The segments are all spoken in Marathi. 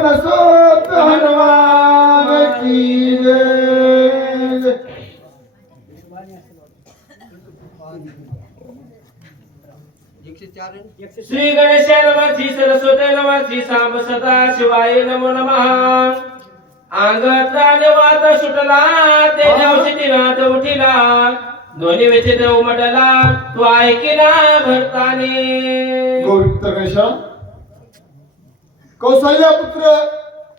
मनसोक्त हनुमान की जय। श्री गणेशाय नमः, श्री सरस्वती नमः, श्री सांब सदा शिवाय नमो नमः। अंगातला देवात सुटला तेजा औषधीनाथ उठिला, दोन्ही वेचे देव म्हटला तू ऐकिना भरताने। गोविंद गणेशा, कौशल्या पुत्र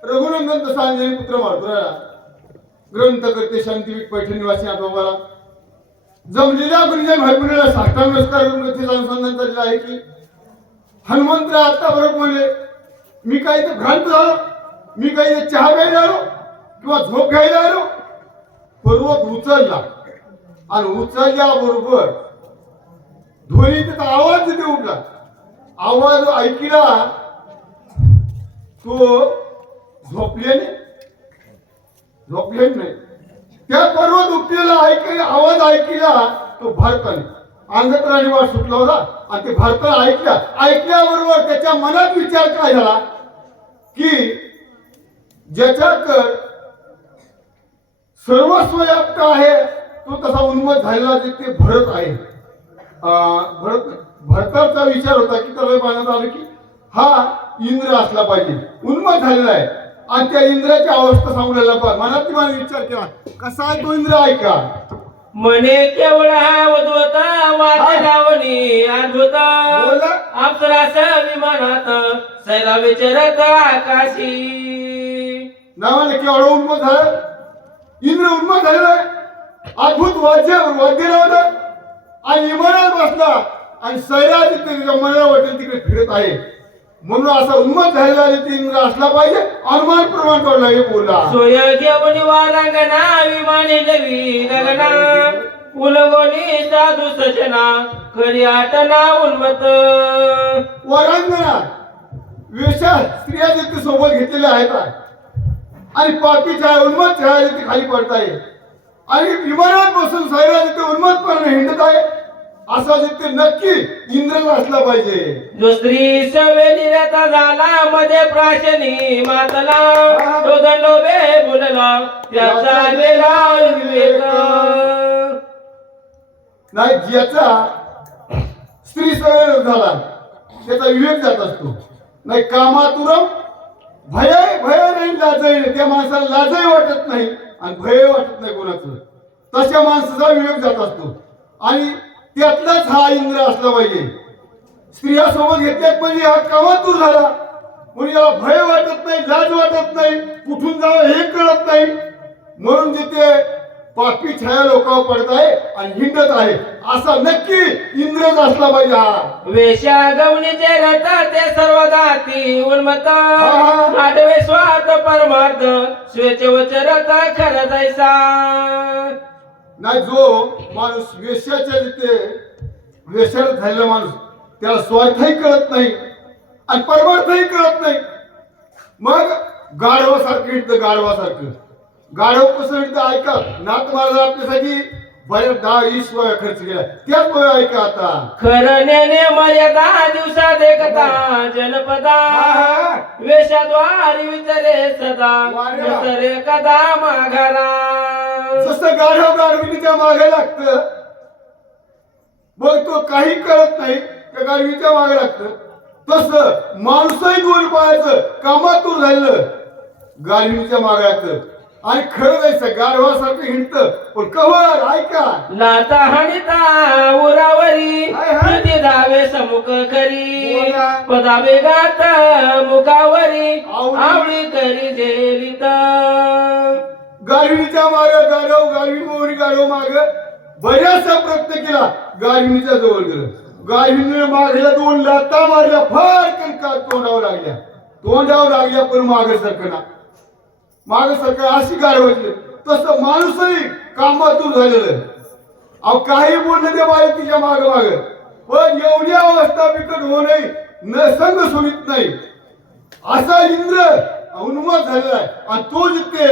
रघुनंदन तसा अंजनी पुत्र मारुतीला ग्रंथ करते शांतिविक पैठण निवासी आजोबाला जमलेल्या गुरुजन भाई बहिणीला साष्टांग नमस्कार करून कथेचं अनुसंधान झालेलं आहे की हनुमंत आता बरोबर म्हणले, मी काही तर भ्रांत झालो, मी काही तर चहा घ्यायला आलो किंवा झोप घ्यायला आलो, पर्वत उचलला आणि उचलल्याबरोबर ध्वनी त्याचा आवाज तिथे उठला, आवाज ऐकला तो झोपले नाही, त्या पर्वत उठलेला आवाज ऐकला तो भारताने अंगत निवास सुटला होता आणि ते भारताला ऐकल्याबरोबर त्याच्या मनात विचार काय झाला की ज्याच्याकडे सर्वस्व व्याप्त आहे तो तसा उन्मत्त झालेला ते भरत आहे। भरताचा विचार होता की त्याला पाहण्यात आलं की हा इंद्र असला पाहिजे, उन्मत्त झालेला आहे आणि त्या इंद्राची अवस्था सांगलेला पाहिजे। मनात मला विचार केला कसा आहे तो इंद्र ऐका मने केवळ वधवता वाटे लावणी अद्भुत अप्सरास विमानात सैरा विचारत आकाशी। नावाने केवळ उन्मत्त झालं, इंद्र उन्मत्त झालेला आहे, अद्भुत वाद्य लावलं आणि विमानात बसला आणि सैरा जिथे मनाला वाटेल तिकडे फिरत आहे, म्हणून असा उन्मत्त झालेला इंद्र असला पाहिजे। अनुमान प्रमाण काढला हे बोला सोय घेऊन वारांगणा विमाने नवी गगना उलगोनी साधू सजना खरी आटना उन्मत्त। वरांगणा वेशा स्त्रिया जिथे सोबत घेतलेल्या आहेत आणि पापी छाया उन्मत्त छाया जिथे खाली पडत आहे आणि विमानात बसून सैरा जिथे उन्मत्तपणे हिंडत आहे असा जिथे नक्की इंद्र असला पाहिजे। जो स्त्री सवेलीचा झाला मध्ये प्राशनी मातला तो दंडोबे बोलला त्याचा वेला विवेक नाही, ज्याचा स्त्री सवेल झाला त्याचा विवेक जात असतो। नाही कामातुरम भय नाही लाजही, त्या माणसाला लाजही वाटत नाही आणि भय वाटत नाही कोणाचं, तशा माणसाचा विवेक जात असतो आणि त्यातलाच हा इंद्र असला पाहिजे। स्त्रिया सोबत घेतल्यात म्हणजे हा कामातूर झाला, म्हणजे याला भय वाटत नाही, लाज वाटत नाही, कुठून जावं हे कळत नाही, म्हणून जिथे पापी छाया लोकांवर पडत आहे आणि हिंडत आहे असा नक्की इंद्रच असला पाहिजे। हा वेशा गवणीचे रथ ते सर्व जाती उन्मत्त आठवे स्वार्थ परमार्थ स्वेचे वचरथ खर जायचा। नाही, जो माणूस वेश्याच्या जिथे वेश्याला झालेला माणूस त्याला स्वार्थही कळत नाही आणि परमार्थही कळत नाही, मग गाढवासारखं हिंडतं, गाढव कसं हिंडतं ऐका। नाथ महाराज आपल्यासाठी बऱ्याच 10-20 वया खर्च केला, त्याच वया ऐका आता। खरं नेने मर्यादा दिवसा देखता जनपदा वेशाद्वारी विचारे सदा विचारे कदा माघारा। जसं गाढवीच्या मागे लागतं मग तो काही कळत नाही त्या गाढवीच्या मागे लागतं, तसं माणूसही दोन पायाचं कामातून झालेलं गाढवीच्या मागे लागतं आणि खरं जायचं गाढवासारखं हिंडतं पण कवर ऐका लाता हाणिता उरावरी किती धावे समुख खरी पदावे गात मुखावरी आवडी करी झेलित। गाढवीच्या मागे गाढवी मोहरी गाढव मागे बऱ्याचसा प्रयत्न केला, गाढवीच्या जवळ गेलं, गाढवीने मागेला 2 लाथा मारल्या, फटकन का तोंडावर लागल्या पण मागे सरकना अशी गाढवायची। तसं माणूसही कामातून झालेलं, अहो काही बोललं ते बाई तिच्या माग पण एवढी अवस्था बिकट होऊ नये, न संग सोडित नाही असा इंद्र उन्मत्त झालेला आहे आणि तो जिथे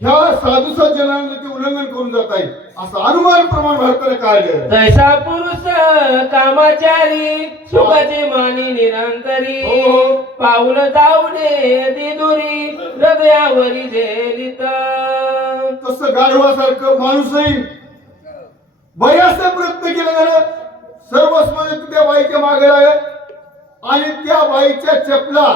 ह्या साधू सज्जनांना ते उल्लंघन करून जात आहे असं अनुमान प्रमाण भारताने काढलं. तैसा पुरुष कामाचारी सुखाची मानी निरंतरी हो. पाऊल जाऊने दिदुरी हृदयावरी झेलित. तसं गाढवासारखं माणूसही बऱ्याचदा प्रयत्न केला त्यानं सर्वस्व त्या बाईच्या मागे लागलं आणि त्या बाईच्या चपला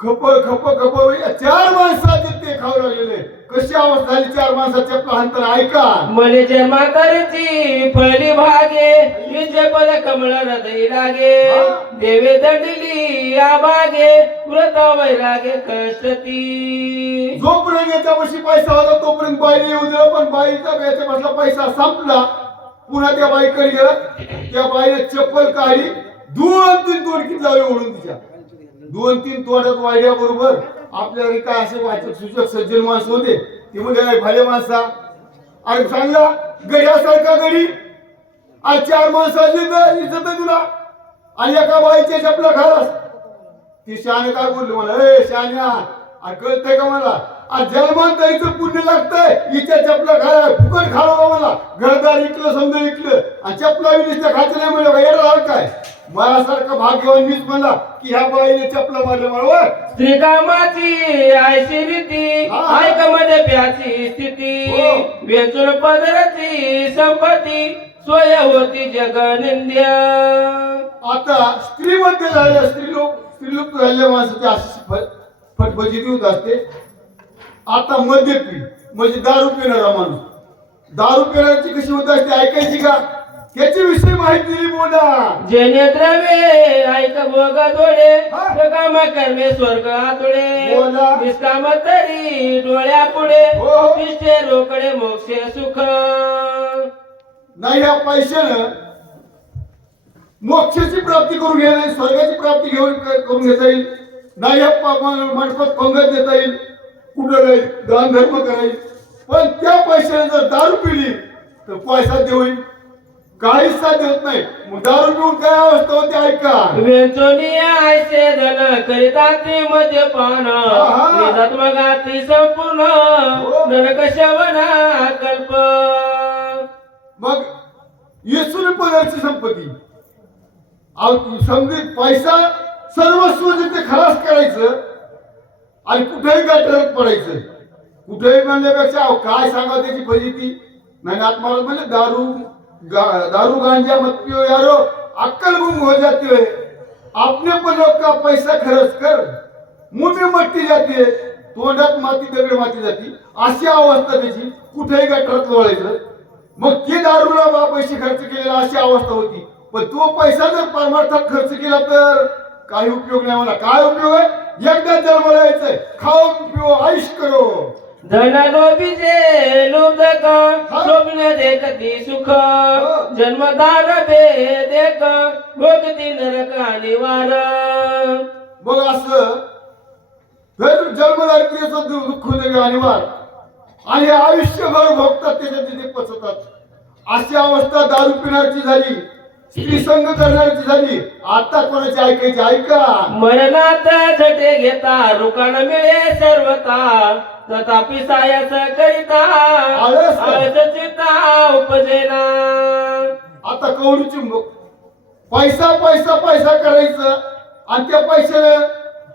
खप खप खप चार माणसाचे ते खाऊ लागलेले. कशी अवस्था झाली चार माणसाच्या चपला हाणताना ऐका. मले जन्मातरची फळी भागे विजय पद कमळ हृदय लागे हा. देवे दंडली या बागे व्रत वैरागे कष्टती. जोपर्यंत याच्यापाशी पैसा होता तोपर्यंत बाईने येऊ दिला पण बाईचा याच्यापासला पैसा संपला. पुन्हा त्या बाईकडे गेला. त्या बाईने चप्पल काढली 2-3 तोडकीत लावली ओढून तिच्या 2-3 तोड्यात वाढल्या बरोबर आपल्याकडे काय असे वाचक सूचक सज्जन माणसं होते ते म्हणजे भाले माणसा अरे चांगला गड्यासारखा गडी आणि 4 माणसाची इज्जत आहे तुला आणि एका बाईच्या चपला खालास. ती शहाणे काय बोललो मला ए शहाण्या अरे कळतंय का मला आज जन्मांतरीचं पुण्य लागतंय हिच्या चपला खायला फुकट खालो का मला घरदार इकलं समजा इकलं आणि चपला बी नुसत्या खायचं नाही म्हणलं का येणार काय माझ्यासारखं भाग्यवान मीच म्हणला की ह्या बाईने चपला मारल्या मला. स्त्री कामाची आयशी रीती हा. ऐकमध्ये प्याची स्थिती हो. वेचून पदराची संपत्ती सोय होती जगनिंद्य. आता स्त्रीमध्ये झालेल्या स्त्रीलोक झालेल्या माणसाची अशी फटफटी होत असते. आता मद्य पी म्हणजे दारू पिणारा माणूस दारू पिणाऱ्याची कशी होत असते ऐकायची का त्याची विषयी माहिती दिली बोला. जेने द्रवे ऐक भोग जोडे हा. काम कर्मे स्वर्ग आतुडे बोला. निष्काम तरी डोळ्या पुढे हो. तिष्ठे रोकडे मोक्ष सुख. नाही या पैशानं मोक्षाची प्राप्ती करून घ्या नाही स्वर्गाची प्राप्ती घेऊन करून घेता येईल नाही या मार्फत पंगत देता येईल कुठं नाही दान धर्म करायला. पण त्या पैशाने जर दारू पिली तर पैसा देईल काहीच साध्य होत नाही. मग दारू पिऊन काय अवस्था होती ऐका. वेचोनी आयसे धन करिताती मद्यपान आहा. निजात्मगाती संपूर्ण हो. नरक शवना कल्प. मग येसून पदार्थची संपत्ती समजे पैसा सर्वस्व जिथे खलास करायचं आणि कुठेही गाठरात पडायचं कुठेही म्हणल्यापेक्षा काय सांगा त्याची फजिती नाही आत्माला म्हणजे दारू गांजा मत पियो यारो अक्कल गुम हो जाती है अपने पर का पैसा खर्च कर मुंह में मट्टी जाती है तोंडात माती दगड माती जाती अशी अवस्था त्याची कुठेही गाठरात लोळायचं. मग ते दारूला पैसे खर्च केलेला अशी अवस्था होती. पण तो पैसा जर परमार्थात खर्च केला तर काही उपयोग नाही. मला काय उपयोग आहे एकदा जन्माला यायचंय खाओ पिओ आयुष करो. धन लोभीचे लोभक हा. लोभने देखती सुख हो. जन्मदान देख भोगती नरक आणि वार. मग असं जर जन्मदारित्र्याचं दुःख होते अनिवार्य आणि आयुष्यभर भोगतात त्याच्या तिथे पचतात. अशी अवस्था दारू पिण्याची झाली स्त्री संग करण्याची झाली. आता कोणाची ऐकायची ऐका. मरणात झटे घेता रुकान मिळे सर्वता तथापि सायास करिता आळस. आळस चित्ता उपजेना. आता कवडीची पैसा पैसा पैसा करायचं आणि त्या पैशाने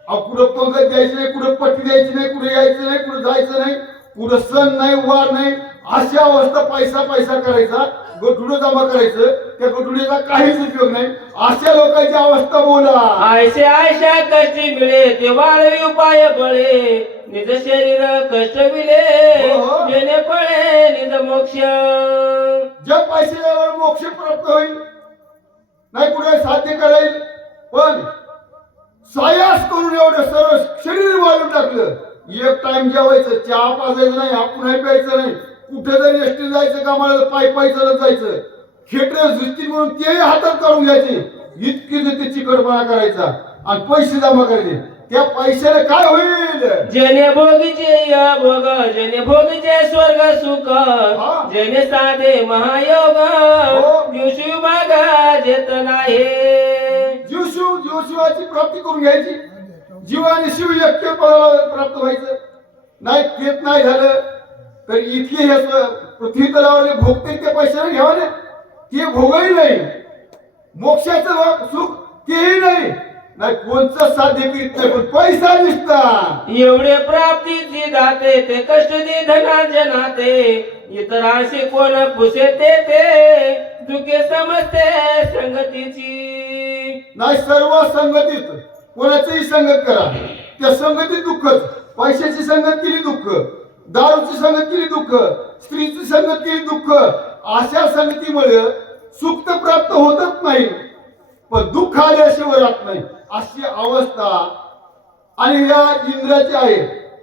कुठं पंगत द्यायची नाही कुठं पट्टी द्यायची नाही कुठे यायचं नाही कुठं जायचं नाही कुठं सण नाही वार नाही अशी अवस्था पैसा पैसा करायचा गठुडं जमा करायचं त्या गठुडीचा काहीच उपयोग नाही. अशा लोकांची अवस्था बोला. आयशे आयशा कष्टी मिळे ते वाळवी उपाय बळे निज शरीर कष्ट विले हो. जेणे पळे निज मोक्ष. ज्या पैशावर मोक्ष प्राप्त होईल नाही कुठे साध्य करायला पण सायास करून एवढं सर्व शरीर वाळून टाकलं. एक टाइम जेवायचं चहा पाजायचं नाही आपण नाही प्यायचं नाही कुठे जरी एसटी जायचं का मला पायी पायी चालत जायचं खेटर दृष्टी म्हणून तेही हातात काढून घ्यायचे इतकी ते चिकटपणा करायचा आणि पैसे जमा करायचे. त्या पैशाने काय होईल जेणे भोगीचे भोग जेणे भोगीचे स्वर्ग सुख हा. जेणे साधे महायोग हो. दिवशी माग जेत नाही. जीवशिवाची प्राप्ती करून घ्यायची जीव आणि शिव ऐक्य प्राप्त व्हायचं. नाही तेच नाही झालं तर इतके हे पृथ्वी तलावरले भोगते ते पैशाने घ्यावा ना, ते भोगही नाही, मोक्षाचं सुख तेही नाही, नाही कोणचं साध्य करीत नाही, पण पैसा दिसता. एवढे प्राप्तीची दाते ते कष्ट दे धनाचे नाते, इतरांशी कोण पुसे ते दुखे समजते संगतीची. नाही सर्व संगतीत कोणाचीही संगत करा, त्या संगतीत दुःखच. पैशाची संगत केली दुःख, दारूची संगत केली दुःख, स्त्रीची संगत केली दुःख. अशा संगतीमुळे सुख तर प्राप्त होतच नाही, पण दुःख आल्याशिवाय राहत नाही, अशी अवस्था आणि या इंद्राची आहे.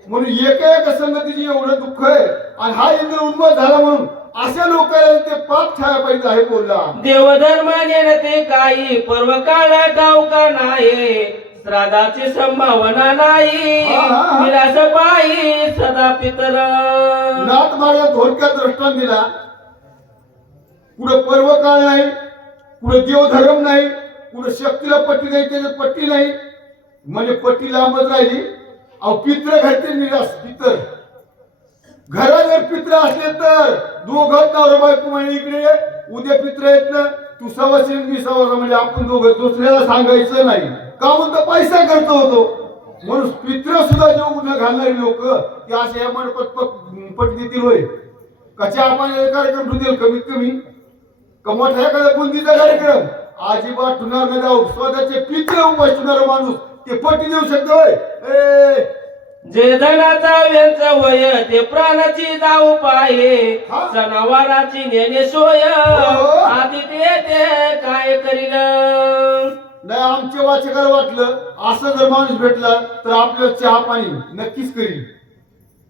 म्हणून एका संगतीची एवढं दुःख आहे, आणि हा इंद्र उन्मत झाला म्हणून अशा लोकांना ते पाप छाया पाहिजे आहे. बोलला देवधर्माने ते काही पर्व काळ ठाऊका नाही, श्राद्धाची संभावना नाही, विलास पायी सदा पितर. नाथ महाराज थोडक्यात दृष्टांत दिला. पुढे पर्व काळ नाही, पुढे देवधर्म नाही, पुढे शक्तीला पट्टी नाही, त्याच्यात पट्टी नाही, म्हणजे पट्टी लांबच राहिली. अहो पित्र घरचे निराश पितर, घरात जर पित्र असले तर दोघं नवरा बायको म्हणजे इकडे उद्या पित्र येत ना, तू सवाशील मी सवासा, म्हणजे आपण दोघं दुसऱ्याला सांगायचं नाही. का म्हणतो पैसा खर्च होतो, म्हणून पित्र सुद्धा जे उन्हा घालणारी लोक ते असे या मंडपात पट देतील होय का? चहा पाण्याचा कार्यक्रम ठेवतील कमीत कमी, का मोठ्या एखाद्या बुंदीचा कार्यक्रम अजिबात ठेवणार नाही. जाऊ स्वतःचे पित्र उपास ठेवणारा माणूस ते पट्टी देऊ शकतो होय? जे धनाचा व्यंच वय ते प्राणाची जाऊ पाये, हा. जनावराची नेणे सोय, आधी ते काय करील. नाही आमच्या वाचकाला वाटलं असं जर माणूस भेटला तर आपल्याला चहा पाणी नक्कीच करील.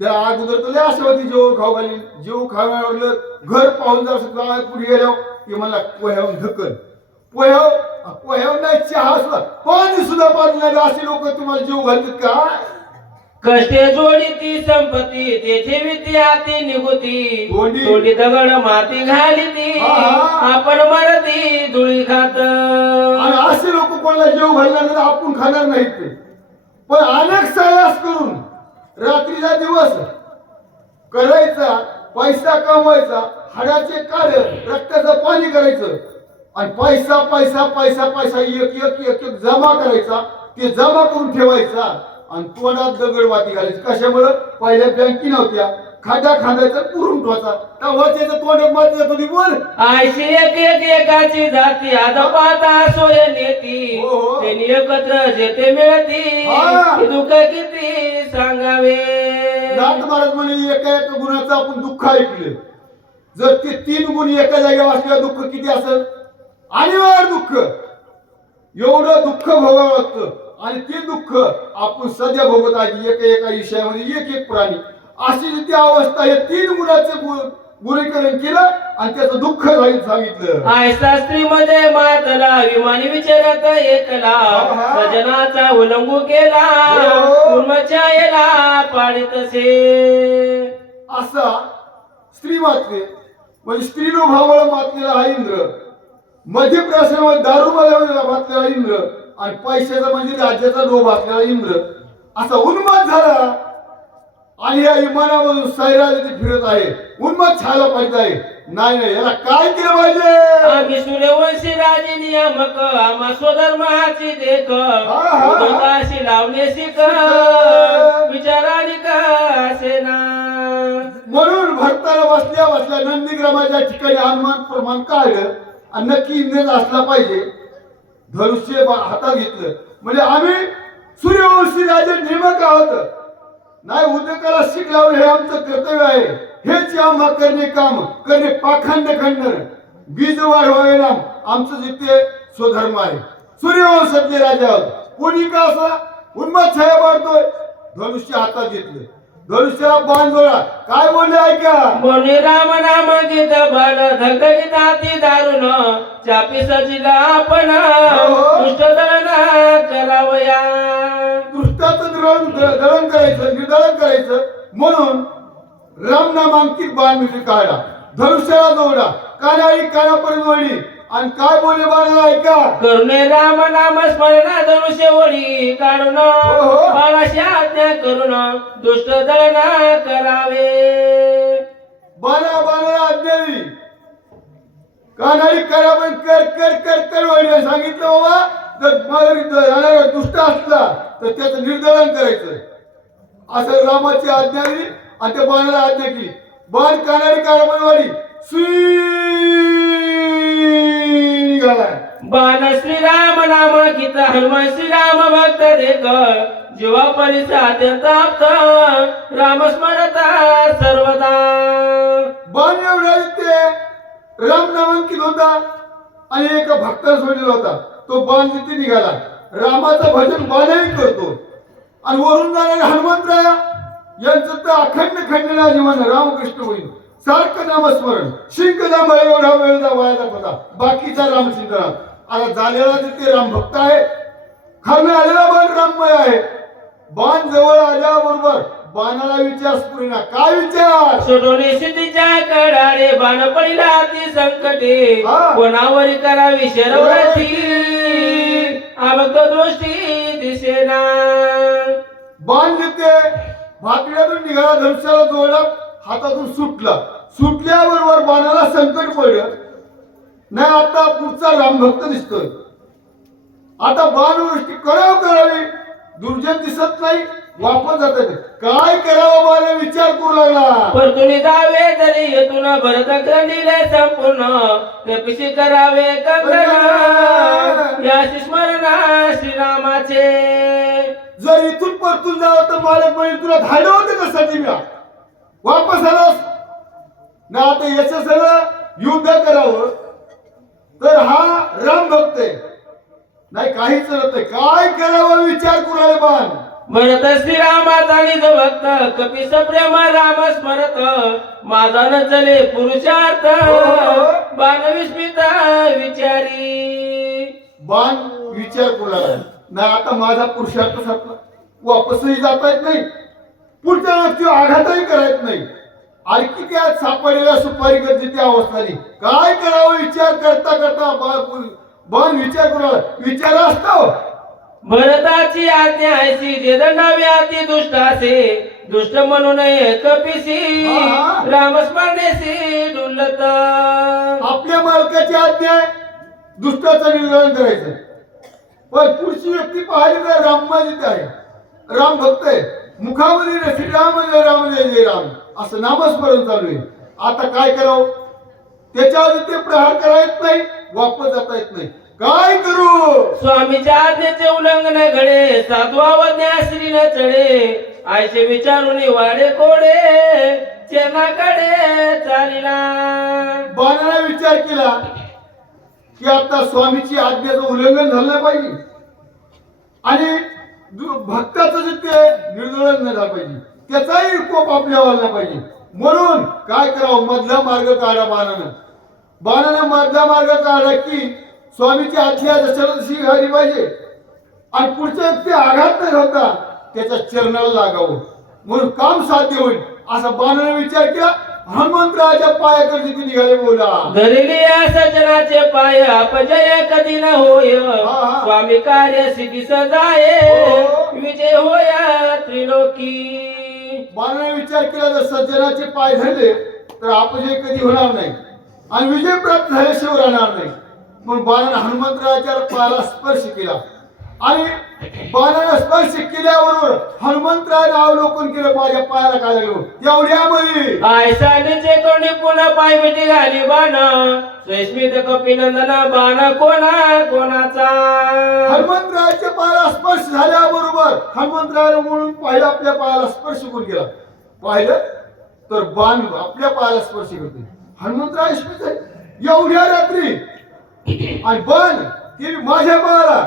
त्या अगोदर तर लय आशावादी जेव खाऊ घालील, जेव खावलं घर पाहून जर गावात पुढे गेल्यावर ते मला पोह्यावून ढकल, पोह्यावर नाही चहा सुद्धा पाणी सुद्धा पाजून नाही, असे लोक तुम्हाला जेव घालतात का? कष्टे जोडी ती संपत्ती, ते ठेवी ती आती निघुती, तोंडी. तोंडी दगड माती घाली ती, आपण मरती धुळी खात. आणि असे लोक कोणाला जेव घालणार नाही, आपण खाणार नाहीत ते. पण अनेक सायास करून रात्रीचा दिवस करायचा, पैसा कमवायचा, हाडाचे काढ रक्ताचं पाणी करायचं, आणि पैसा पैसा पैसा पैसा एक एक एक एक जमा करायचा, ते जमा करून ठेवायचा, आणि तोंडात दगडवाती घालायची. कशामुळे? पहिल्या बँकी नव्हत्या, खाद्या खांदायचा पुरून ठेवायचा, तेव्हा त्याचं तोंडात माती जात होती. बोल आयशी एक एक एकाची जाती, आदपाता सोय नेती, हो, हो. त्यांनी एकत्र जेते मिळती, हा. हे दुःख किती सांगावे. नाथ महाराज म्हणे एका एका गुणाचं आपण दुःख ऐकलं, जर ते 3 गुण एका जागेवर असल्यावर दुःख किती असेल? अनिवार्य दुःख, एवढं दुःख भोगावं लागतं. आणि ते दुःख आपण सध्या भोगत आहे एका एका विषयामध्ये एक एक प्राणी. अशी ती अवस्था या 3 गुणाचे गुणीकरण केलं आणि त्याचं दुःख जाईल सांगितलं. आय शास्त्री मध्ये मातला विमानी विचारत एकला, सजनाचा उल्लंघू केला, कुर्मचायला पाडित से. असा स्त्री मातले म्हणजे स्त्रीनो भावाला मातलेला हा इंद्र, मध्य प्रश्नामध्ये दारू मातलेला इंद्र, आणि पैशाचा म्हणजे राज्याचा लोभ असलेला इंद्र असा उन्माद झाला. आणि या विमानामधून सैराज ते फिरत आहे, उन्माद छायला पाहिजे आहे. नाही नाही, याला काय केलं पाहिजे? आम्ही सूर्यवंशी राजे नियामक, आम्हा स्वधर्माची देख, उदताशी लावणे शिक, विचाराने का असे ना. म्हणून भरताना बसल्या बसल्या नंदीग्रामाच्या ठिकाणी अनुमान प्रमाण काढलं, आणि नक्की इंद्र असला पाहिजे. धनुष्य हातात घेतलं म्हणजे आम्ही सूर्यवंशी राजे नेमक आहोत. नाही उदकाला शिक लावणे हे आमचं कर्तव्य आहे. हेच आम्हा करणे काम करणे पाखंड खंडन बीज वाढवावे नाम आमचं जिथे स्वधर्म आहे. सूर्यवंशातले राजा आहोत. कोणी का असा उन्माद छाया मारतोय. धनुष्य हातात घेतलं, धनुष्याला बाण जोडा. काय बोलले ऐका? मोनी राम नाम गीत बळ धगधगीत हाती दारुण, चापी सजिला आपण दुष्ट दळण करावया. दुष्टाचं दळण करायचं, निर्दळण करायचं म्हणून राम नामांकित बाण म्हणजे काढा, धनुष्याला जोडा, कानाळी कानापर्यंत वळली, आणि काय बोलले बाळाला ऐका. करुणे राम नाम स्मरण धनु शेवडी काढून हो. बाळाशी आज्ञा करून दुष्ट दळण करावे. बाळाला आज्ञा दिली. कानाडी करा पण कर कर कर कर वडिलांनी सांगितलं बाबा जर माझा दुष्ट असला तर त्याचं निर्दलन करायचं असं रामाची आज्ञा दिली आणि त्या बाणाला आज्ञा केली. बाण कानाडी काढा पण वाडी निघाला. बाण श्रीराम नाम गीत हनुमान श्रीराम भक्त देख जीवा परिसा अत्यंत आप्त राम स्मरता सर्वदा. बाण एवढा ते राम नामांकित होता आणि एका भक्ताला सोडलेला होता. तो बाण तिथे निघाला. रामाचं भजन बाणही करतो आणि वरून जाणारे हनुमंतराया यांचं तर अखंड खंडना जीवन रामकृष्ण होईल सारखं नामस्मरण शिंकदामळे एवढा वेळ वाया जात होता. बाकीचा रामचिंतन आता झालेला तिथे राम भक्त आहे. खालनं आलेला बाण राममय आहे. बाण जवळ आल्याबरोबर बाणाला विचार स्फुरेना. काय विचार? सोडोनी सिद्धीच्या कडारे बाण पडिला ती संकटे हा. कोणावर करावी शरवती अभक्त दृष्टी दिसेना. बाण जिथे भाकड्यातून निघाला धनुष्याला जोडला हातातून सुटला. सुटल्याबरोबर बाणाला संकट पडलं. नाही आता पुढचा रामभक्त दिसतोय. आता बाणवृष्टी करावी दुर्जन दिसत नाही. वापस जात काय करावं बाण विचार करू लागला. परतुनी जावे तरी येथून भरत ग्रंथीले संपूर्ण कपिशी करावे कंकण याशी स्मरणा श्रीरामाचे. जर इथून परतून जावं तर मालक म्हणजे तुला धाडं होतं कशाची मी वापस आलास ना. आता याचं सगळं युद्ध करावं तर हा राम भक्त आहे. नाही काही चालत नाही. काय करावं विचार करू लागले बाण. भरत श्रीरामाचा निज भक्त कपिस प्रेम राम स्मरत माझा न चले पुरुषार्थ बाण विस्मित विचारी. बाण विचार करू लागला. नाही आता माझा पुरुषार्थ संपला. वापसही जाता येत नाही. पुढच्या व्यक्ती आघातही करायच नाही. आणखी त्या सापडलेल्या सुपारी गरजेची अवस्था नाही. काय करावं विचार करता करता बाण विचार करू लागला. विचार असतो भरताची आज्ञा ऐसी जे दंडावे अति दुष्टासे दुष्ट म्हणू नये कपिसी हा. राम स्मरणेसी डुलत. आपल्या मालकाची आज्ञा आहे दुष्टाचं निर्धारण करायचं. पण पुढची व्यक्ती पाहिली तर राममाजित आहे. राम भक्त आहे. मुखामध्ये श्रीराम जय राम जय जय राम असं नामस्मरण चालू आहे. आता काय करावं त्याच्यावर ते प्रहार करायच नाही. वापस जाता येत नाही. काय करू? स्वामीच्या आज्ञेचे उल्लंघन घडे साधवावज्ञा श्री न चढे आयचे विचारून वाडे कोडे चेनाकडे चालिला. बाणाला विचार केला की आता स्वामीची आज्ञेचं उल्लंघन झालं नाही पाहिजे आणि भक्ताचं जे ते निर्दोलन नाही झालं पाहिजे. त्याचाही कोप आपल्यावर नाही पाहिजे. म्हणून काय करावं मधला मार्ग काढा बाणानं. बाणानं मधला मार्ग काढला की स्वामीची आज्ञा जशी घाली पाहिजे आणि पुढच्या व्यक्ती आघात नाही होता त्याच्या चरणाला लागावं म्हणून काम साध्य होईल असा बाणाने विचार केला. हनुमंतराच्या पायाकडे तिथे निघाले. बोला धरिली या सजनाचे पाय अपजय कधी न होय हा. स्वामी कार्य सिद्धी सजाय हो. विजय होय त्रिलोकी. बाणाने विचार केला जर सज्जनाचे पाय धरले तर अपजय कधी होणार नाही आणि विजय प्राप्त झाल्याशिवाय राहणार नाही. म्हणून बाणाने हनुमंतराच्या पायाला स्पर्श केला आणि बाणाने स्पर्श केल्याबरोबर हनुमंतराने अवलोकन केलं माझ्या पायाला काय लागलो एवढ्यामध्ये आयसानीचे कोणी पुन्हा पाय मिठी घाली बाण स्वस्मित कपिनंदन बाण कोणाचा. हनुमंतराच्या पायाला स्पर्श झाल्याबरोबर हनुमंतराने म्हणून पाहिलं आपल्या पायाला स्पर्श करून गेला. पाहिलं तर बाण आपल्या पायाला स्पर्श करते. हनुमंतराय स्पर्श एवढ्या रात्री आणि बाण ती माझ्या पायाला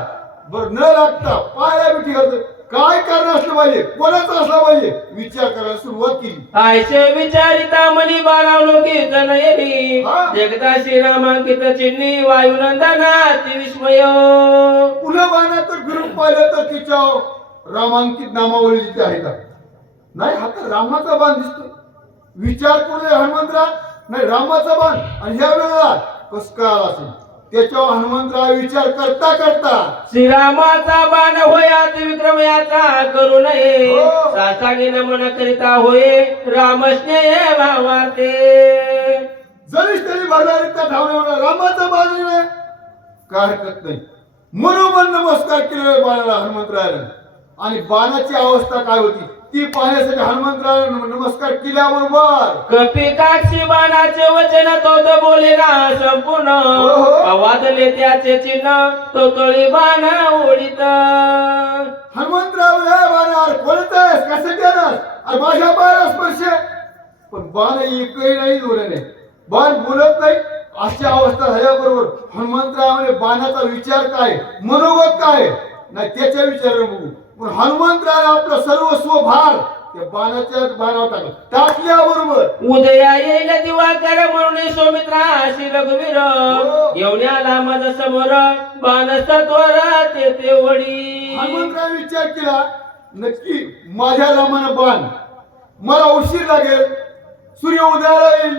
बर न लागता पायाला मिठी घालतो. काय कारण असलं पाहिजे कोणाचं असलं पाहिजे विचार करायला सुरुवात केली. आयशे विचारिता मनी बाणावलोकित नयनी हा. जगता श्रीरामांकित चिन्ही वायुनंदना ती विस्मय. पुन्हा बाणाकडे फिरून पाहिलं तर तिच्या रामांकित नामावली जिथे आहे का नाही. हा तर रामाचा बाण दिसतो. विचार करू हनुमंतरा नाही रामाचा बाण आणि ह्या वेळेला कस काय आला असेल त्याच्यावर हनुमंतराव विचार करता करता श्रीरामाचा बाण होय अति विक्रम याचा करू नये हो. सासांगी नमन करिता होय रामस्नेह भावाते जरीच तरी भरणारीचा धावणे होणार रामाचा बाण आहे काय हरकत नाही मनोमन नमस्कार केलेला बाणाला हनुमंतरायानं आणि बाणाची अवस्था काय होती ती पाहण्यासाठी हनुमंतरायानं नमस्कार केल्याबरोबर कपी काक्षी बाणाचे वचन तो बोले ना संपूर्ण हो. वादले त्याचे चिन्ह तो तळी बाण ओढीत हनुमंतराव या बाणावर कोणतास कसं केलास अरे माझ्या बाणाला स्पर्श पण बाण एकही नाही जोराने बाण बोलत नाही अशी अवस्था झाल्याबरोबर हनुमंतरावाने बाणाचा विचार काय मनोगत काय नाही त्याच्या विचाराने बघू पण हनुमंतराव आपलं सर्वस्व भार त्या बाणावर टाकल्याबरोबर उदया येईल दिवाकर म्हणून सौमित्राशी रघुवीर येऊन आला माझा समोर बाण सत्वर ते वडी हनुमंतराव विचार केला नक्की माझ्या रामानं बाण मला उशीर लागेल सूर्य उदयाला येईल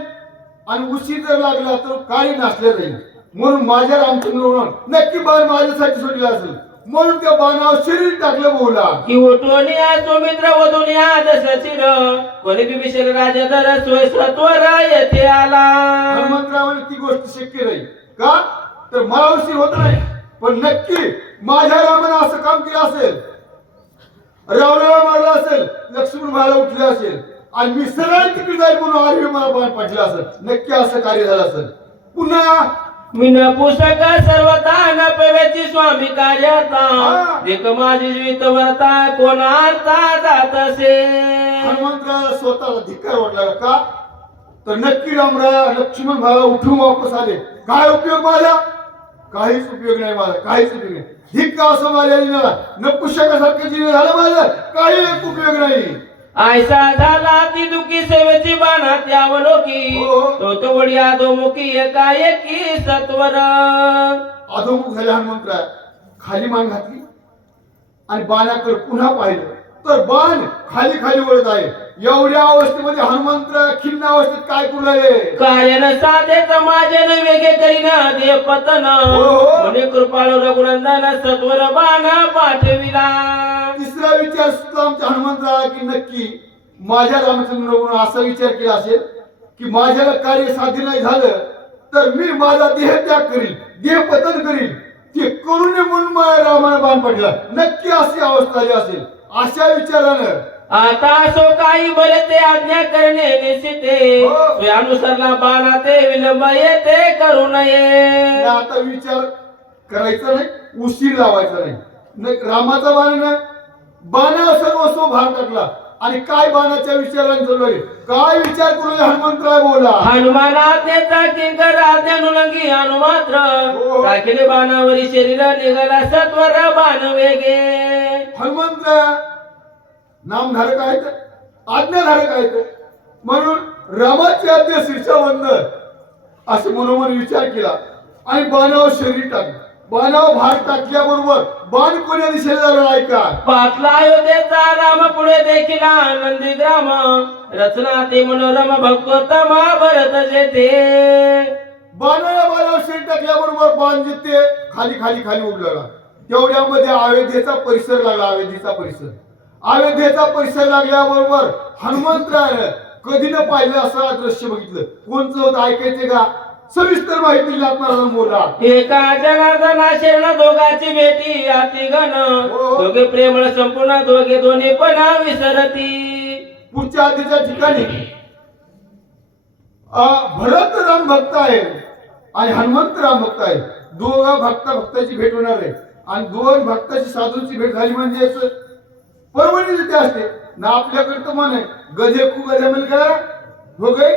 आणि उशीर जर लागला तर काळी नाचल्या जाईल म्हणून माझ्या रामचंद्र नक्की बाण माझ्यासाठी सोडला असेल म्हणून त्या बाणावर शरीर टाकलं बोला की उठवणी सौमित्र वधून या दशचिर कोणी बिभीषण राजा दर सोय सत्वर येथे आला हनुमंतरावाने ती गोष्ट शक्य नाही का तर मला उशीर होत नाही पण नक्की माझ्या रामानं असं काम केलं असेल रावणाला मारला असेल लक्ष्मण व्हायला उठले असेल आणि मी सरळ तिकडे जाईल म्हणून आरवी मला बाण पाठला असेल नक्की असं कार्य झालं असेल पुन्हा मिन पुस्तक सर्वता न पेवेची स्वामी कार्यता एक माझी जीवित वर्ता कोणार्था जात असे हनुमंतराला स्वतःला धिक्कार वाटला का तर नक्की रामराया लक्ष्मण भावा उठून वापस आले काय उपयोग माझा काहीच उपयोग नाही माझा काहीच उपयोग नाही धिक्का असं माझ्या जीवनाला न पुस्तकासारखं जीवन झालं माझं काही एक उपयोग नाही ऐसा झाला ती दुखी सेवेची बाणा त्यावलोकी तो वडी अधोमुखी एकाएकी सत्वर अधोमुख झाले हनुमंतराय खाली मान घातली आणि बाणाकडे पुन्हा पाहिलं तर बाण खाली खाली वळत आहे एवढ्या अवस्थेमध्ये हनुमंतराय खिन्न अवस्थेत काय करू लागले कार्य न साधेच माझे न वेगे करीना दे पतन म्हणे कृपाळू रघुनंदन सत्वर बाण पाठविला तिसरा विचार सुद्धा आमच्या हनुमंतराया की नक्की माझ्या रामचंद्र असा विचार केला असेल की माझ्याला कार्य साध्य नाही झालं तर मी माझा देह त्याग करील देह पतन करील ते करू नये म्हणून माझ्या रामाने बाण पडला नक्की अशी अवस्था झाली असेल अशा विचारानं आता सो काही बरे ते आज्ञा करणे निश्चिते अनुसरला बाणा ते विलंब येते करू नये आता विचार करायचा नाही उशीर लावायचा नाही रामाचा बाण नाही बाणा सर्वस्व भार टाकला आणि काय बाणाच्या विचाराने चालू आहे काय विचार करून हनुमंतराय बोला हनुमान आज्ञेचा किंकर आज्ञानुलंगी अनुमात्र टाकले बाणावरी शरीर निघाला सत्वर बाण वेगे हनुमंतराय नामधारक आहेत आज्ञाधारक आहेत म्हणून रामाची आज्ञा शीर्षावंदन असे मनोमन विचार केला आणि बाणावर शरीर टाकलं बाणावर भार टाकल्याबरोबर बाण कोण्या दिशेला झाला नाही का पाचला अयोध्येचा राम पुढे देखील आनंदी ग्राम रचना ते मनोरम भक्तोत्तम भरत जेथे बाणावर शरीर टाकल्याबरोबर बाण जिथे खाली खाली खाली उडू लागला तेवढ्यामध्ये अयोध्येचा परिसर लागला अयोध्येचा परिसर लागल्याबरोबर हनुमंतरायानं कधी न पाहिलं असं दृश्य बघितलं कोणचं होतं ऐकायचे का सविस्तर माहिती दिली आपल्याला बोला एका जनार्दना शरण दोघांची भेटी अति घन दोघे प्रेमळ संपूर्ण दोघे दोन्ही पण विसरती पुढच्या आधीच्या ठिकाणी भरत राम भक्त आहे आणि हनुमंत राम भक्त आहे दोघा भक्ताची भेट होणार आहे आणि दोन भक्ताची साधूची भेट झाली म्हणजे परवणी जिथे असते ना आपल्याकडे तर मन आहे गधे को गधे मिल गया हो गई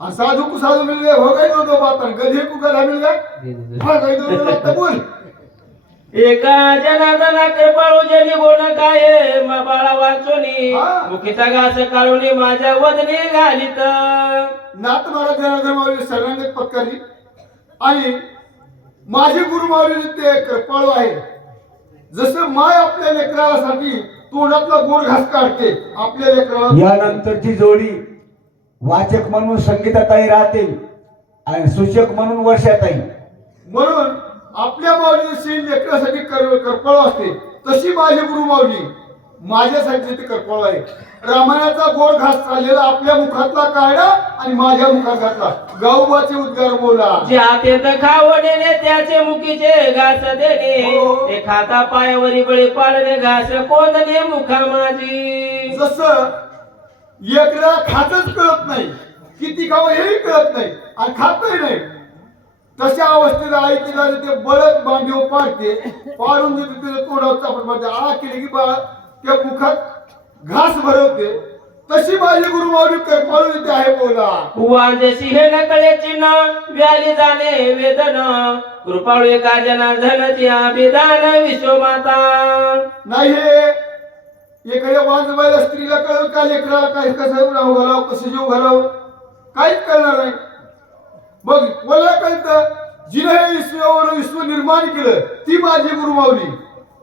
और साधु को साधु मिल गए हो गई दो बात गधे को गधा मिल गया हो गई दो बात बोल एका जनार्दना कृपाळू जनी गुण काय बाळा वाचोनी मुखीचा घास काढून माझ्या वदनी घालीत नाथ मला जनार्दन माऊली सर्वांगत पत्करली आणि माझे गुरु माऊली ते कृपाळू आहे जसं माय आपल्या लेकरासाठी तोंडातला गोड घास काढते आपल्या लेकराला यानंतरची जोडी वाचक म्हणून संगीताताई राहतील आणि सूचक म्हणून वर्षाताई म्हणून आपल्या माऊलीची लेकरासाठी करपळ असते, तशी माझी गुरु माऊली माझ्यासाठी ते करपळ आहे. रामायणाचा गोड घास चाललेला आपल्या मुखातला काढा आणि माझ्या मुखात घातला. गाऊबाचे उद्गार बोला. ज्या तेथ खावणे त्याचे मुखीचे घास देणे, हो. ते खाता पायावरी बळी पाडणे घास कोंदणे मुखा माझी. जसं एकदा खातच कळत नाही, किती खावं हेही कळत नाही आणि खातही नाही, तशा अवस्थेत आई तिला ते बळद बांधीव पाडते, पाडून देते, तिला तोंडावर चापट मारते, आळा केली की बा त्या मुखात घास भरवते. तशी माझी गुरु माऊली करपाळू इथे आहे बोला. वांजशी हे नकळे चिन्ह व्याली जाणे वेदन, कृपाळू एका जनार्दनाची अभिदान विश्वमाता. नाही हे एखाद्या वांजबाईला स्त्रीला कळलं का, लेकराला काय कसं राहू घालावं, कसं जीव घालावं, काहीच कळणार नाही. बघ मला कळतं, जिने हे विश्व निर्माण केलं ती माझी गुरु माऊली,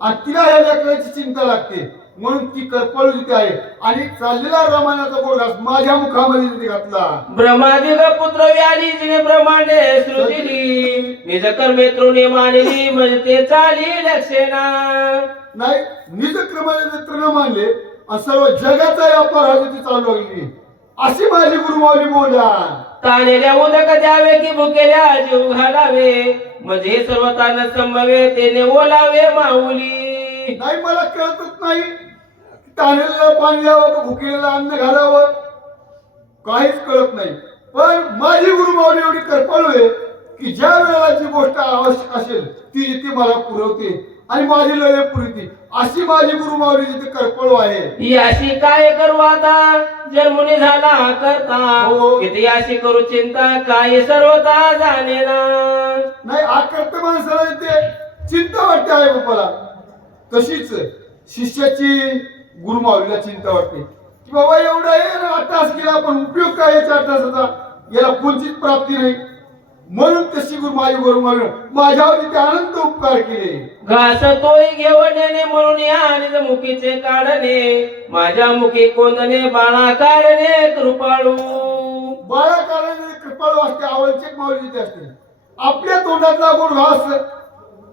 आणि तिला ह्या लेकराची चिंता लागते, म्हणून ती करपळू तिथे आहे. आणि चाललेला रामायणाचा गोड घास माझ्या मुखामध्ये तिथे घातला. ब्रह्मादिग पुत्र व्याली जिने ब्रह्मांडे सृजिली, निज कर्मे तृणे मानिली म्हणजे ते चाली लक्षणा. नाही निज क्रमाने तृण मानले आणि सर्व जगाचा व्यापार हा तिथे चालू लागली, अशी माझी गुरु माऊली बोला. तानेल्या उदक द्यावे की भुकेल्या जीव घालावे, म्हणजे हे सर्व तान संभवे तेने ओलावे माऊली. नाही मला कळतच नाही, तानेला पाणी द्यावं का भुकेला अन्न घालावं, काहीच कळत नाही. पण माझी गुरु माऊली एवढी करपाळू आहे की ज्या वेळेला जी गोष्ट आवश्यक असेल ती ती मला पुरवते आणि माझी लढे पुरवते, अशी माझी गुरु माऊली जिथे करपाळू आहे. याशी काय करू आता जन्मुनी झाला करता, हो. किती याशी करू चिंता काय सर्वता जाणे ना. नाही आकर्त माणसाला ते चिंता वाटते आहे बापाला, तशीच शिष्याची गुरु माऊलीला चिंता वाटते की बाबा एवढा आहे 8 तास केला, पण उपयोग काय याच्या 8 तासाचा, याला कोणतीच प्राप्ती नाही. म्हणून तशी माझी गुरु माऊली माझ्यावर तिथे अनंत उपकार केले. घास तोय घेवणे म्हणून या निज मुखीचे काढणे, माझ्या मुखी कोंदणे बाळा कारणे कृपाळू. बाळा कारण कृपाळू असते, आवश्यक माऊली तिथे असते, आपल्या तोंडातला गोड घास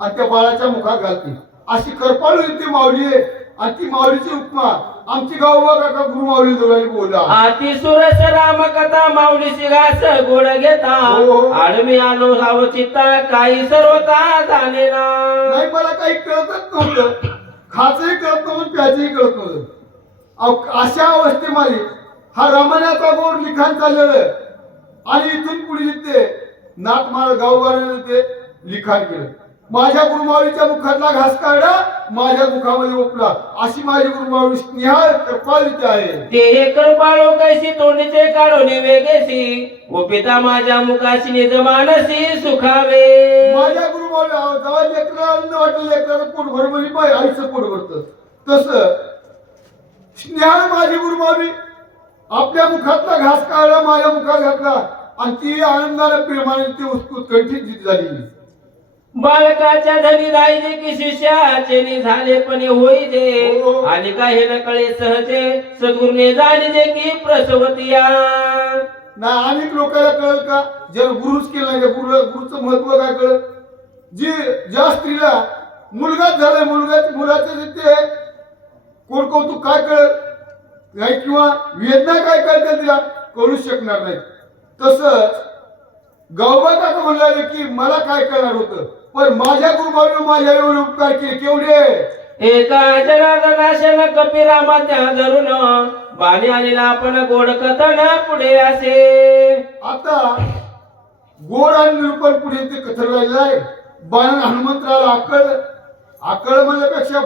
आणि त्या बाळाच्या मुखात घालते, अशी करपाळू इथे माऊली आहे. आणि ती माऊलीची उपमा आमची गावबा काका गुरु माऊली दोघांनी बोला. आती सुरस राम कथा माऊलीची घास गोड घेता, हो. आडमी आलो साव चित्ता काही सर्वता जाणे ना. नाही मला काही कळतच नव्हतं, खाचंही कळत नव्हतं, प्याचंही कळत नव्हतं. अशा अवस्थेमध्ये हा रामायणाचा गोड लिखाण चाललेलं आणि इथून पुढे ते नाथ महाराज गावबाराने ते लिखाण केलं. माझ्या गुरुमाऊलीच्या मुखातला घास काढा माझ्या मुखामध्ये ओपला, अशी माझी गुरुमाऊली स्नेहाळ कृपाळू आहे. ते हे कृपाळू कैसी तोंडीचे काढून वेगेसी, ओ पिता माझ्या मुखाशी निज मानसी सुखावे. माझ्या गुरुमाऊली जेव्हा लेकराला आनंद वाटलं, लेकराचं पोट भर म्हणजे पाय आईचं पोट भरतं, तसं स्नेहाळ माझी गुरुमाऊली आपल्या मुखातला घास काढला माझ्या मुखात घातला आणि ती आनंदाने प्रेमाने ती उत्कंठित झाली. बालकाच्या धनी राहिले की शिष्याचे झाले पण होई जे, हो. आणि काही न कळे सहजे सद्गुरुने जाणले की प्रसवतिया. नाही अनेक लोकांना कळलं का जर गुरुच केलं नाही, गुरुचं महत्व काय कळत. जी ज्या स्त्रीला मुलगाच झालाय, मुलाचं ते कोण कौतुक काय कळत नाही किंवा वेदना काय कळते तिला कळूच शकणार नाही. तसंच गौबा काका म्हणले की मला काय कळणार होतं, पण माझ्या गुरुमाऊलीने माझ्या एवढे उपकार केले. केवढे. एका जनार्दनाशन कपिरामात्या धरून बाणी आलेला आपण गोड कथन पुढे असे. आता गोड आणि निरूपण पुढे ते कथन राहिलेलं आहे. बाण हनुमंतराला आकळ म्हणण्यापेक्षा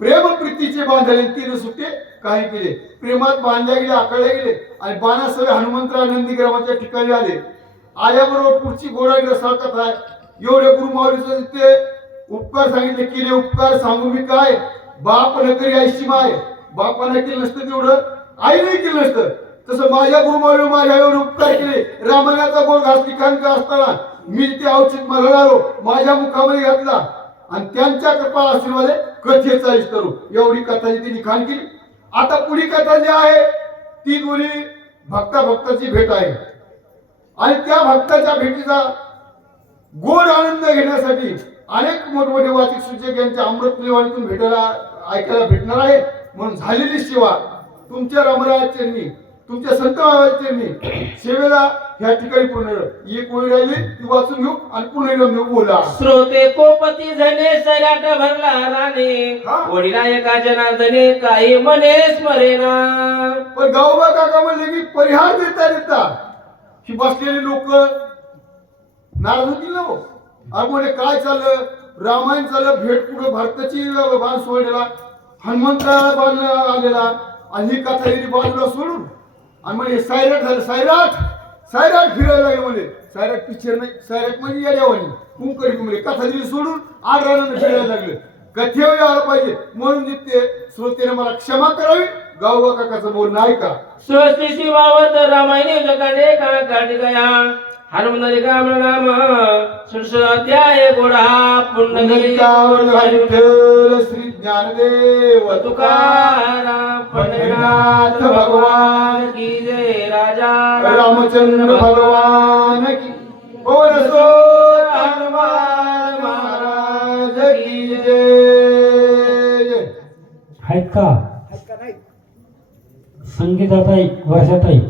प्रेम प्रीतीचे बांधले, 3 सुट्टे काही केले. प्रेमात बांधल्या गेले, आकळल्या गेले आणि बाणासह हनुमंतराव नंदीग्रामाच्या ठिकाणी आले. आल्याबरोबर पुढची गोडाई रसाळतात आहे. एवढे गुरुमाऊलीचं ते उपकार सांगितले, केले उपकार सांगू मी काय. बाप न करी आईशी माय, बापाने केलं नसतं तेवढं आईने केलं नसतं, तसं माझ्या गुरुमाऊलीने माझ्या एवढे उपकार केले. रामायणाचा गोड घास लिखाण करत असताना मी ते औचित मरणारो माझ्या मुखामध्ये घातला आणि त्यांच्या कृपा आशीर्वादे कथेचा विस्तारू एवढी कथा ती लिखाण केली. आता पुढी कथा जी आहे ती दोन्ही भक्ताची भेट आहे आणि त्या भक्ताच्या भेटीचा गोड आनंद घेण्यासाठी अनेक मोठमोठे वाचिक सूचक यांच्या अमृत निवाणीतून भेटायला ऐकायला भेटणार आहे. म्हणून झालेली सेवा तुमच्या रामराजांनी तुमच्या संत बाबांनी सेवेला ह्या ठिकाणी पूर्ण एक वेळ राहिली ती वाचून घेऊ आणि पुन्हा एकदा मी बोला. श्रोते कोपती झने सैराट भरला राणे हा. वडिला एका जनार्दने काही मने स्मरेना. पण गावोबा काका म्हणले की परिहार देता देता ही बसलेली लोक नाराज होतील ना हो. अरे म्हणे काय चाललं रामायण चाललं भेट कुठं भारताची बाण सोडलेला हनुमंता बाण आलेला आणि ही कथा गेली बाजूला सोडून आणि म्हणे सायराट झालं सायराट फिरायला लागले म्हणे. सायराट पिक्चर नाही सायराट म्हणजे येड्यावानी कुंकडी कुंकडी कथा दिली सोडून आठ फिरायला लागले. कथेवर आलं पाहिजे म्हणून जिथे श्रोतेने मला क्षमा करावी. गावोबा काकाचं बोलणं ऐका. स्वस्ति शिवावत रामायणे जगाने का काढ गया हनुमंतरी राम नाम अध्याय गोडा पुंडलिकावर विठ्ठल श्री ज्ञानदेव तुकाराम पंढरीनाथ भगवान की जय. राजा रामचंद्र भगवान की बोल सो हनुमान महाराज की जय. आहेत का संगीताताई वर्षाताई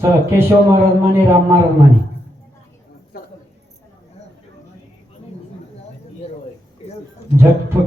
चला केशव महाराज माने राम महाराज माने झटपट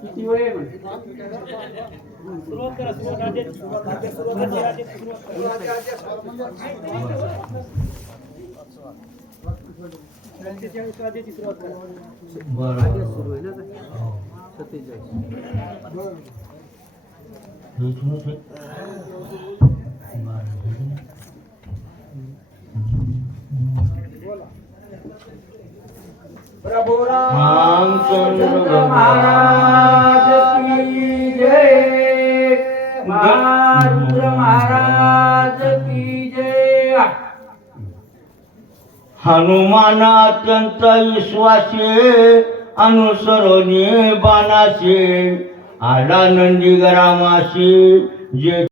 किती वेळ प्रभु रामचंद्र महाराज की जय. महाराज की जय. हनुमान अत्यंत विश्वासे अनुसरणे बाणाचे आला नंदी ग्रामाशी जे